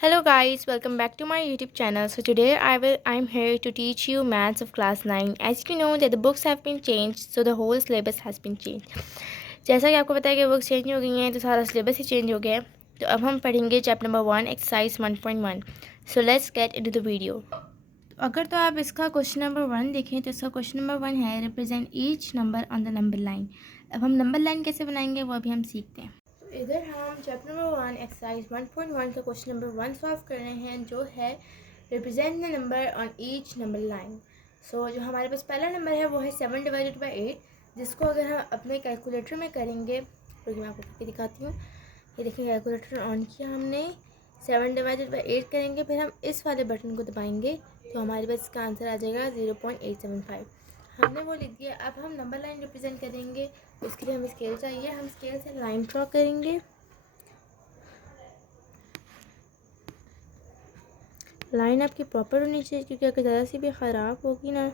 Hello guys, welcome back to my YouTube channel. So today I'm here to teach you maths of class 9. As you know that the books have been changed, so the whole syllabus has been changed. जैसा कि आपको पता है कि books change हो गई हैं तो सारा सिलेबस ही चेंज हो गया है। तो अब हम पढ़ेंगे chapter number 1 exercise 1.1। So let's get into the video. अगर तो आप इसका क्वेश्चन नंबर 1 देखें तो इसका क्वेश्चन नंबर 1 है represent each number on the number line. अब हम नंबर लाइन कैसे बनाएंगे वो अभी हम सीखते हैं। इधर हम चैप्टर नंबर 1 एक्सरसाइज 1.1 का क्वेश्चन नंबर 1 सॉल्व कर रहे हैं, जो है represent the number on each number line. So जो हमारे पास पहला नंबर है वो है 7 डिवाइडेड बाई 8, जिसको अगर हम अपने कैलकुलेटर में करेंगे तो मैं आपको करके दिखाती हूँ। ये देखिए कैलकुलेटर ऑन किया हमने, 7 डिवाइडेड बाई 8 करेंगे, फिर हम इस वाले बटन को दबाएंगे तो हमारे पास इसका आंसर आ जाएगा 0.875। हमने वो लिख दिया। अब हम नंबर लाइन रिप्रेजेंट करेंगे, उसके लिए हमें स्केल चाहिए। हम स्केल से लाइन ड्रॉ करेंगे। लाइन आपकी प्रॉपर होनी चाहिए, क्योंकि अगर ज़रा सी भी ख़राब होगी ना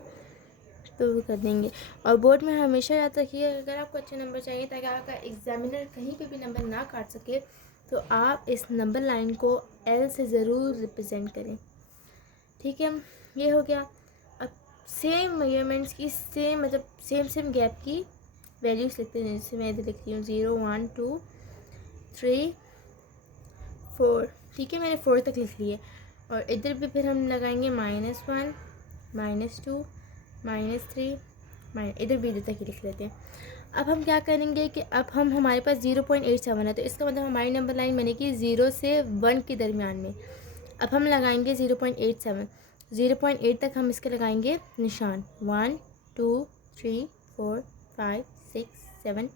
तो वो कर देंगे। और बोर्ड में हमेशा याद रखिए, अगर आपको अच्छे नंबर चाहिए ताकि आपका एग्जामिनर कहीं पे भी नंबर ना काट सके, तो आप इस नंबर लाइन को एल से ज़रूर रिप्रेजेंट करें। ठीक है, ये हो गया। अब सेम मेजरमेंट्स की सेम गैप की वैल्यूज़ लिखते हैं। जैसे मैं इधर लिख रही हूँ 0 1 2 3 4। ठीक है, मैंने 4 तक लिख लिए। और इधर भी फिर हम लगाएंगे -1 -2 -3 इधर भी इधर तक ही लिख लेते हैं। अब हम क्या करेंगे कि अब हमारे पास 0.87 है, तो इसका मतलब हमारी नंबर लाइन बनेगी 0 से 1 के दरमियान में। अब हम लगाएंगे 0.87, 0.8 तक हम इसके लगाएंगे निशान। 1 2 3 4 5 6 7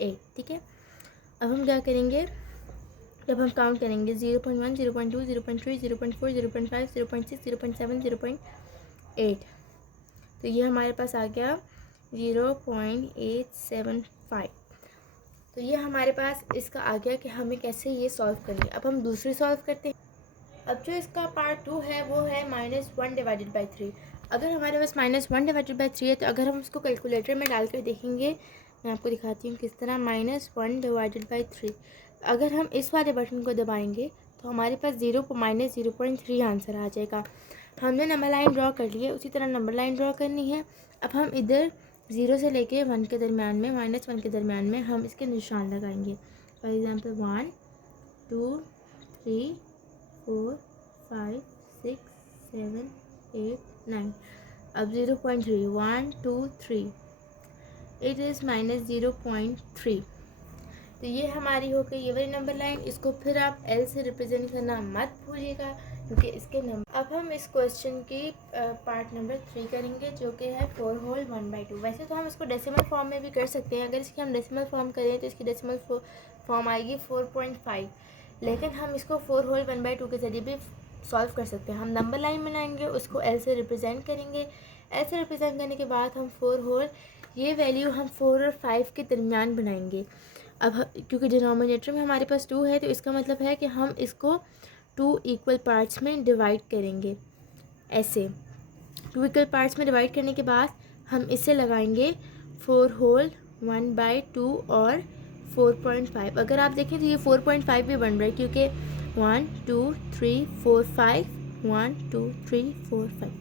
8। ठीक है, अब हम क्या करेंगे, जब हम काउंट करेंगे 0.1 0.2 0.3 0.4 0.5 0.6 0.7 0.8, तो ये हमारे पास आ गया 0.875। तो ये हमारे पास इसका आ गया कि हमें कैसे ये सॉल्व करनी है। अब हम दूसरी सॉल्व करते हैं। अब जो इसका पार्ट 2 है वो है -1 डिवाइडेड बाई 3। अगर हमारे पास -1 डिवाइडेड बाई 3 है, तो अगर हम उसको कैलकुलेटर में डाल कर देखेंगे, मैं आपको दिखाती हूँ किस तरह। -1 डिवाइडेड बाई 3, अगर हम इस वाले बटन को दबाएंगे तो हमारे पास -0.3 आंसर आ जाएगा। हमने नंबर लाइन ड्रॉ कर ली है, उसी तरह नंबर लाइन ड्रॉ करनी है। अब हम इधर 0 से लेके 1 के दरमियान में, -1 के दरमियान में हम इसके निशान लगाएंगे। For example 1 2 3 4 5 6 7 8 9। अब 0.3 1 2 3, इट इज़ -0.3। तो ये हमारी हो गई ये वाली नंबर लाइन। इसको फिर आप एल से रिप्रेजेंट करना मत भूलिएगा, क्योंकि इसके नंबर। अब हम इस क्वेश्चन की पार्ट नंबर 3 करेंगे, जो कि है 4 होल 1/2। वैसे तो हम इसको डेसिमल फॉर्म में भी कर सकते हैं। अगर इसकी हम डेसिमल फॉर्म करें तो इसकी डेसिमल फॉर्म आएगी 4.5, लेकिन हम इसको 4 होल 1/2 के ज़रिए भी सॉल्व कर सकते हैं। हम नंबर लाइन बनाएंगे, उसको एल से रिप्रेजेंट करेंगे। एल से रिप्रेजेंट करने के बाद हम 4 होल, ये वैल्यू हम 4 और 5 के दरमियान बनाएंगे। अब क्योंकि डिनोमिनेटर में हमारे पास 2 है, तो इसका मतलब है कि हम इसको 2 इक्वल पार्ट्स में डिवाइड करेंगे। ऐसे 2 इक्वल पार्ट्स में डिवाइड करने के बाद हम इसे लगाएंगे 4 होल 1/2 और 4.5। अगर आप देखें तो ये 4.5 भी बन रहा है, क्योंकि 1 2 3 4 5 1 2 3 4 5,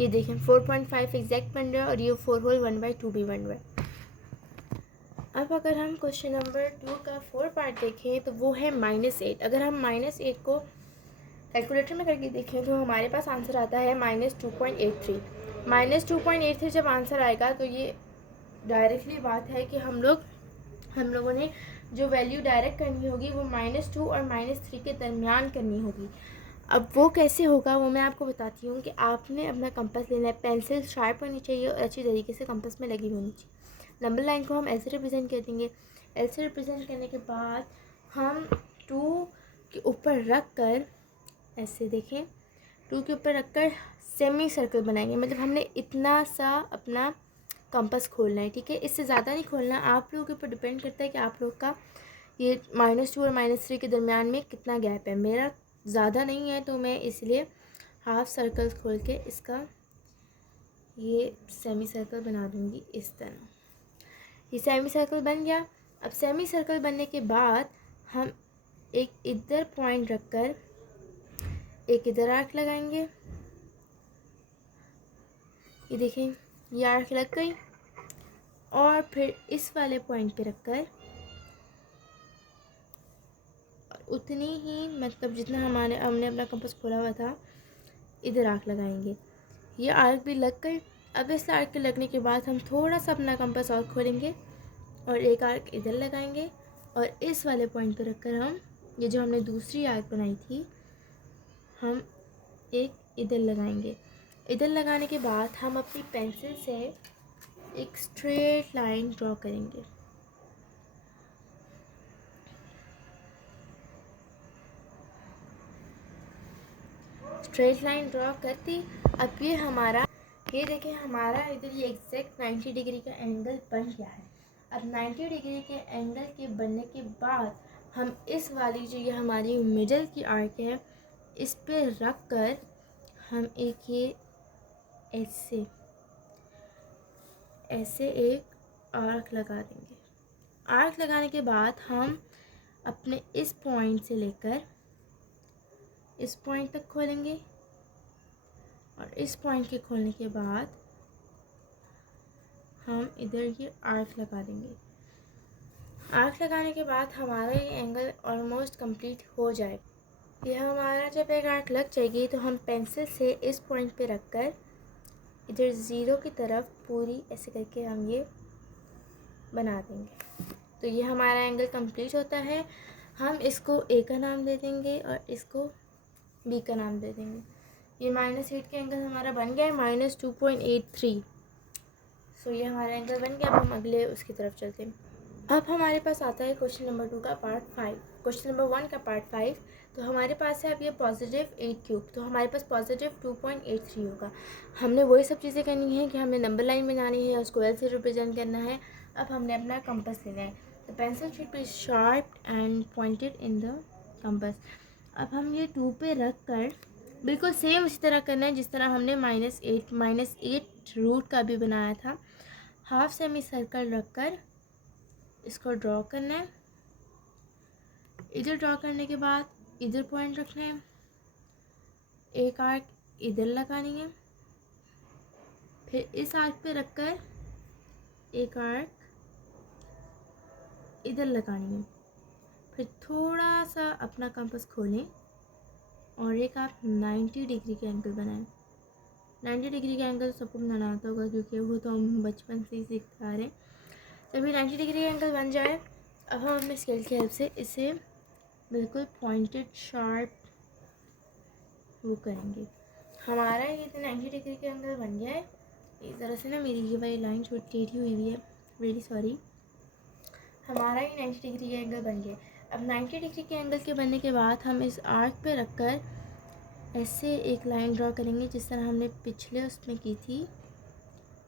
ये देखें 4.5 एग्जैक्ट बन रहा है, और ये 4 होल 1/2 भी बन रहा है। अब अगर हम क्वेश्चन नंबर 2 का 4 पार्ट देखें तो वो है -8। अगर हम -8 को कैलकुलेटर में करके देखें तो हमारे पास आंसर आता है -2.83। -2.83 जब आंसर आएगा तो ये डायरेक्टली बात है कि हम लोगों ने जो वैल्यू डायरेक्ट करनी होगी वो -2 और -3 के दरमियान करनी होगी। अब वो कैसे होगा वो मैं आपको बताती हूँ कि आपने अपना कंपास लेना है, पेंसिल शार्प होनी चाहिए और अच्छी तरीके से कंपास में लगी होनी चाहिए। नंबर लाइन को हम एल से रिप्रेजेंट कर देंगे। एल से रिप्रेजेंट करने के बाद हम 2 के ऊपर रख कर, ऐसे देखें, 2 के ऊपर रख कर सेमी सर्कल बनाएंगे। मतलब हमने इतना सा अपना कंपास खोलना है। ठीक है, इससे ज़्यादा नहीं खोलना। आप लोगों के ऊपर डिपेंड करता है कि आप लोग का ये -2 और -3 के दरमियान में कितना गैप है। मेरा ज़्यादा नहीं है, तो मैं इसलिए हाफ सर्कल खोल के इसका ये सेमी सर्कल बना दूँगी इस तरह। ये सेमी सर्कल बन गया। अब सेमी सर्कल बनने के बाद हम एक इधर पॉइंट रखकर एक इधर आर्क लगाएंगे, ये देखें ये आर्क लग गई, और फिर इस वाले पॉइंट पे रखकर उतनी ही मतलब जितना हमने अपना कंपास खोला हुआ था इधर आर्क लगाएंगे। ये आर्क भी लग गई। अब इस आर्क के लगने के बाद हम थोड़ा सा अपना कंपास और खोलेंगे और एक आर्क इधर लगाएंगे, और इस वाले पॉइंट पर रखकर हम ये जो हमने दूसरी आर्क बनाई थी हम एक इधर लगाएंगे। इधर लगाने के बाद हम अपनी पेंसिल से एक स्ट्रेट लाइन ड्रॉ करेंगे। स्ट्रेट लाइन ड्रॉ करती। अब ये हमारा, ये देखें हमारा इधर ये एग्जैक्ट 90 डिग्री का एंगल बन गया है। अब 90 डिग्री के एंगल के बनने के बाद हम इस वाली जो ये हमारी मिडल की आर्क है इस पे रख कर हम एक ये ऐसे एक आर्क लगा देंगे। आर्क लगाने के बाद हम अपने इस पॉइंट से लेकर इस पॉइंट तक खोलेंगे, और इस पॉइंट के खोलने के बाद हम इधर ये आर्क लगा देंगे। आर्क लगाने के बाद हमारा ये एंगल ऑलमोस्ट कंप्लीट हो जाएगा। ये हमारा जब एक आर्क लग जाएगी तो हम पेंसिल से इस पॉइंट पे रखकर इधर ज़ीरो की तरफ पूरी ऐसे करके हम ये बना देंगे। तो ये हमारा एंगल कंप्लीट होता है। हम इसको ए का नाम दे देंगे और इसको बी का नाम दे देंगे। ये -8 का एंगल हमारा बन गया है, -2.83। सो ये हमारा एंगल बन गया। अब हम अगले उसकी तरफ चलते हैं। अब हमारे पास आता है क्वेश्चन नंबर 2 का पार्ट 5। क्वेश्चन नंबर 1 का पार्ट 5, तो हमारे पास है अब ये +8 तो हमारे पास +2.83 होगा। हमने वही सब चीज़ें करनी है कि हमने नंबर लाइन बनानी है, उसको एल से रिप्रेजेंट करना है। अब हमने अपना कंपास लेना है। The pencil should be sharp and pointed in the compass. अब हम ये 2 पे रख कर बिल्कुल सेम उसी तरह करना है जिस तरह हमने -8 रूट का भी बनाया था। हाफ सेमी सर्कल रख कर इसको ड्रॉ करना है। इधर ड्रॉ करने के बाद इधर पॉइंट रखना है, एक आर्क इधर लगानी है, फिर इस आर्क पे रखकर एक आर्क इधर लगानी है, फिर थोड़ा सा अपना कंपास खोलें और एक आप 90 डिग्री का एंगल बनाएं। 90 डिग्री का एंगल सबको बनाना आता होगा क्योंकि वो तो हम बचपन से ही सीखते आ रहे हैं। जब ये 90 डिग्री का एंगल बन जाए अब हम अपने स्केल की हेल्प से इसे बिल्कुल पॉइंटेड शार्प वो करेंगे। हमारा ये तो 90 डिग्री का एंगल बन गया है। इस तरह से ना मेरी ये वाली लाइन छोटी टेढ़ी हुई है, रियली सॉरी। हमारा ये 90 डिग्री का एंगल बन गया। अब 90 डिग्री के एंगल के बनने के बाद हम इस आर्क पे रखकर ऐसे एक लाइन ड्रॉ करेंगे जिस तरह हमने पिछले उसमें की थी।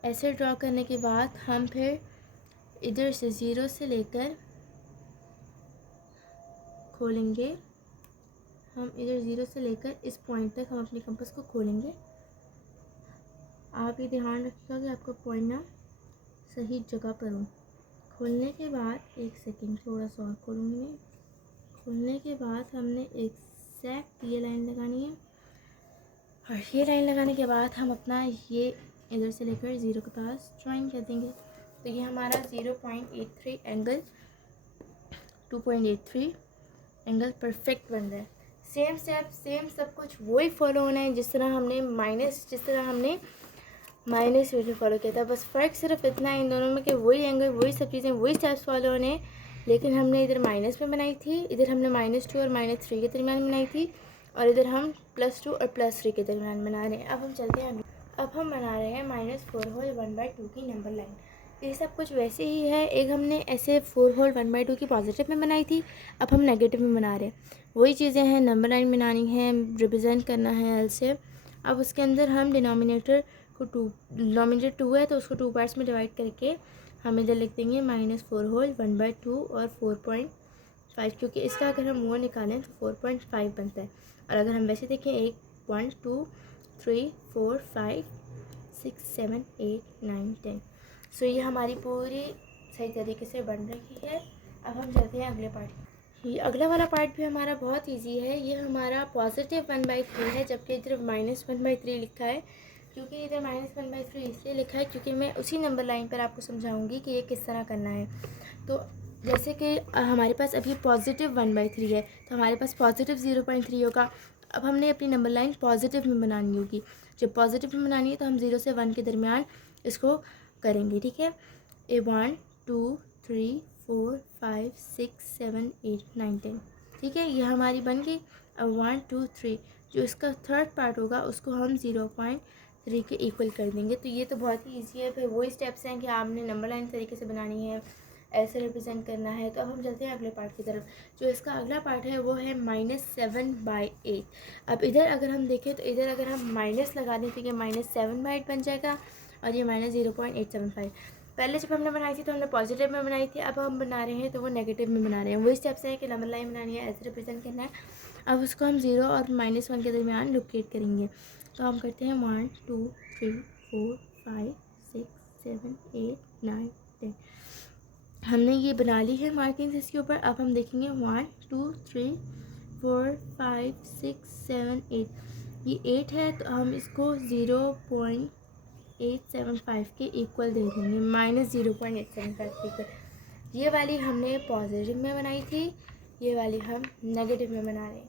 ऐसे ड्रॉ करने के बाद हम फिर इधर से 0 से लेकर खोलेंगे। हम इधर 0 से लेकर इस पॉइंट तक हम अपने कंपास को खोलेंगे। आप ये ध्यान रखिएगा कि आपका पॉइंट ना सही जगह पर हो। खोलने के बाद एक सेकंड थोड़ा सा और खोलूँगी मैं। खोलने के बाद हमने एग्जैक्ट ये लाइन लगानी है, और ये लाइन लगाने के बाद हम अपना ये इधर से लेकर 0 के पास ज्वाइन कर देंगे। तो ये हमारा 0.83 एंगल 2.83 एंगल परफेक्ट बन रहा है। सेम स्टेप सेम सब कुछ वही फॉलो होना है जिस तरह हमने माइनस वीडियो फॉलो किया था। बस फ़र्क सिर्फ इतना है इन दोनों में कि वही एंगल वही सब चीज़ें वही स्टेप्स फॉलो होने हैं, लेकिन हमने इधर माइनस में बनाई थी, इधर हमने -2 और -3 के दरमियान बनाई थी, और इधर हम +2 और +3 के दरमियान बना रहे हैं। अब हम चलते हैं, अब हम बना रहे हैं -4 होल 1/2 की नंबर लाइन। ये सब कुछ वैसे ही है। एक हमने ऐसे 4 होल 1/2 की पॉजिटिव में बनाई थी, अब हम नेगेटिव में बना रहे हैं। वही चीज़ें हैं, नंबर लाइन बनानी है, रिप्रेजेंट करना है एल से। अब उसके अंदर हम डिनोमिनेटर 2 है तो उसको 2 पार्ट्स में डिवाइड करके हम इधर लिख देंगे -4 होल 1/2 और 4.5, क्योंकि इसका अगर हम वो निकालें तो 4.5 बनता है। और अगर हम वैसे देखें 1 2 3 4 5 6 7 8 9 10। सो ये हमारी पूरी सही तरीके से बन रही है। अब हम चलते हैं अगले पार्ट। ये अगला वाला पार्ट भी हमारा बहुत इजी है। ये हमारा पॉजिटिव 1/3 है, जबकि इधर -1/3 लिखा है। क्योंकि इधर -1/3 इसलिए लिखा है क्योंकि मैं उसी नंबर लाइन पर आपको समझाऊंगी कि ये किस तरह करना है। तो जैसे कि हमारे पास अभी पॉजिटिव 1/3 है, तो हमारे पास पॉजिटिव 0.3 होगा। अब हमने अपनी नंबर लाइन पॉजिटिव में बनानी होगी। जब पॉजिटिव में बनानी है तो हम 0 से 1 के दरमियान इसको करेंगे, ठीक है। 1 2 3 4 5 6 7 8 9 10, ठीक है, ये हमारी बन गई। अब 1 2 3 जो इसका थर्ड पार्ट होगा उसको हम 0.3 के इक्वल कर देंगे। तो ये तो बहुत ही ईजी है। फिर वही स्टेप्स हैं कि आपने नंबर लाइन तरीके से बनानी है, ऐसे रिप्रेजेंट करना है। तो अब हम चलते हैं अगले पार्ट की तरफ। जो इसका अगला पार्ट है वो है -7/8। अब इधर अगर हम देखें तो इधर अगर हम माइनस लगा दें तो ये -7/8 बन जाएगा और ये -0.875। पहले जब हमने बनाई थी तो हमने पॉजिटिव में बनाई थी, अब हम बना रहे हैं तो वो नेगेटिव में बना रहे हैं। वही स्टेप्स हैं कि नंबर लाइन बनानी है, ऐसे रिप्रेजेंट करना है। अब उसको हम 0 और -1 के दरमियान लोकेट करेंगे। तो हम करते हैं 1 2 3 4 5 6 7 8 9 10। हमने ये बना ली है मार्किंग्स इसके ऊपर। अब हम देखेंगे 1 2 3 4 5 6 7 8, ये 8 है तो हम इसको 0.875 के इक्वल दे देंगे, -0.875 के इक्वल। ये वाली हमने पॉजिटिव में बनाई थी, ये वाली हम नेगेटिव में बना रहे हैं।